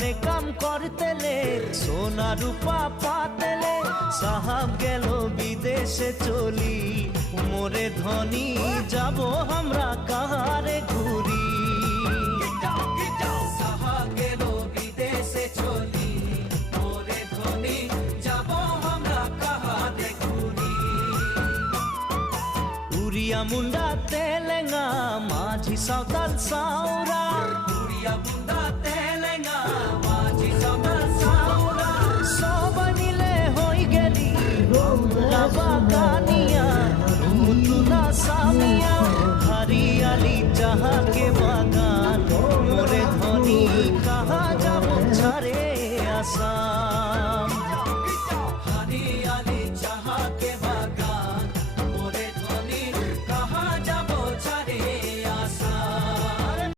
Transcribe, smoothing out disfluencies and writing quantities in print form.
বাগানে কাম করতেলে, সোনা রূপা পাতেলে, সাহাব গেল বিদেশে চলি, মোরে ধনী যাব আমরা কাহারে ঘুরি। সাহাব গেল বিদেশে চলি, মোরে ধনী যাব আমরা কাহারে ঘুরি। উড়িয়া মুন্ডা তেলেঙ্গা, মাঝি সাঁওতাল সাও